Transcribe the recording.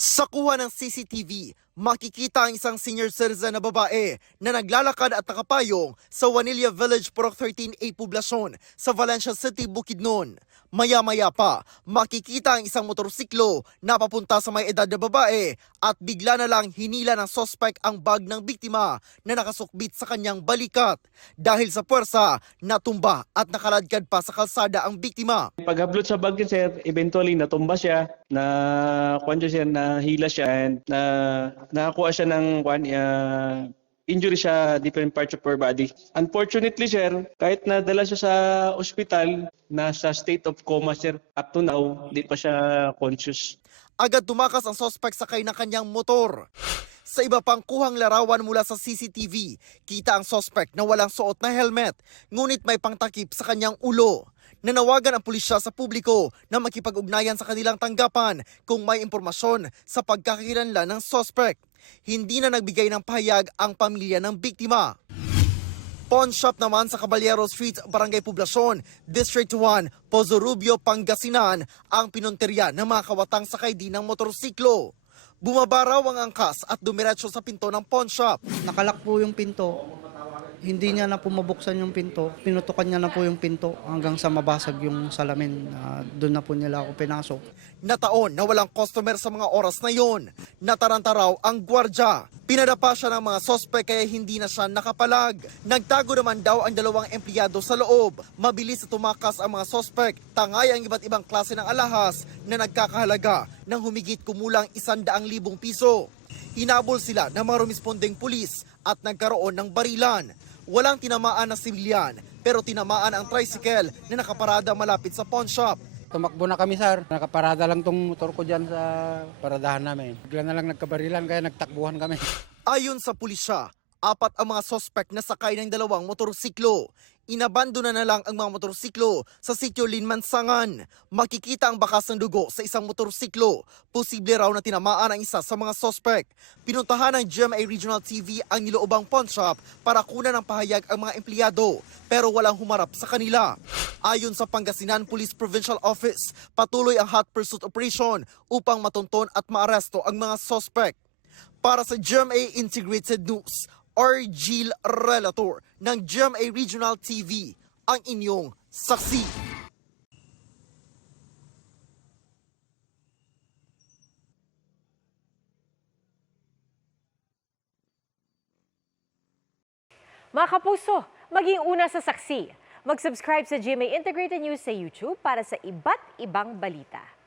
Sa kuha ng CCTV, makikita ang isang senior citizen na babae na naglalakad at nakapayong sa Vanilla Village, Purok 13A Poblacion sa Valencia City, Bukidnon. Maya-maya pa, makikita ang isang motorsiklo na papunta sa may edad na babae at bigla na lang hinila ng sospek ang bag ng biktima na nakasukbit sa kanyang balikat. Dahil sa puwersa, natumba at nakaladkad pa sa kalsada ang biktima. Paghablot sa bag sir, eventually natumba siya, na siya, nahila siya, and nakakuha siya ng injury siya different parts of her body. Unfortunately sir, kahit nadala siya sa ospital, nasa state of coma sir. Up to now, di pa siya conscious. Agad tumakas ang sospek sakay ng kanyang motor. Sa iba pang kuhang larawan mula sa CCTV, kita ang sospek na walang suot na helmet, ngunit may pangtakip sa kanyang ulo. Nanawagan ang pulisya sa publiko na makipag-ugnayan sa kanilang tanggapan kung may impormasyon sa pagkakakilanlan ng sospek. Hindi na nagbigay ng pahayag ang pamilya ng biktima. Pawn shop naman sa Caballero Street, Barangay Poblacion, District 1, Pozo Rubio, Pangasinan ang pinunteriya ng mga kawatang sakay din ng motorsiklo. Bumaba raw ang angkas at dumiretso sa pinto ng pawn shop. Nakalak po yung pinto. Hindi niya na po mabuksan yung pinto. Pinutukan niya na po yung pinto hanggang sa mabasag yung salamin. Doon na po nila ako pinasok. Nataon na walang customer sa mga oras na yon. Nataranta raw ang gwardya. Pinadapa siya ng mga sospek kaya hindi na siya nakapalag. Nagtago naman daw ang dalawang empleyado sa loob. Mabilis na tumakas ang mga sospek. Tangay ang iba't ibang klase ng alahas na nagkakahalaga ng humigit kumulang 100,000 piso. Hinabol sila ng mga rumispondeng pulis at nagkaroon ng barilan. Walang tinamaan na sibilyan pero tinamaan ang tricycle na nakaparada malapit sa pawn shop. Tumakbo na kami sir, nakaparada lang tong motor ko dyan sa paradahan namin. Bigla na lang nagkabarilan kaya nagtakbuhan kami. Ayon sa pulisya, 4 ang mga sospek na sakay ng dalawang motorsiklo. Inabandona na lang ang mga motorsiklo sa sitio Linmansangan. Makikita ang bakas ng dugo sa isang motorsiklo. Posible raw na tinamaan ang isa sa mga sospek. Pinuntahan ng GMA Regional TV ang niloobang pawn shop para kunan ng pahayag ang mga empleyado pero walang humarap sa kanila. Ayon sa Pangasinan Police Provincial Office, patuloy ang hot pursuit operation upang matunton at maaresto ang mga sospek. Para sa GMA Integrated News, Argil Relator ng GMA Regional TV, ang inyong saksi. Mga kapuso, maging una sa saksi. Mag-subscribe sa GMA Integrated News sa YouTube para sa iba't ibang balita.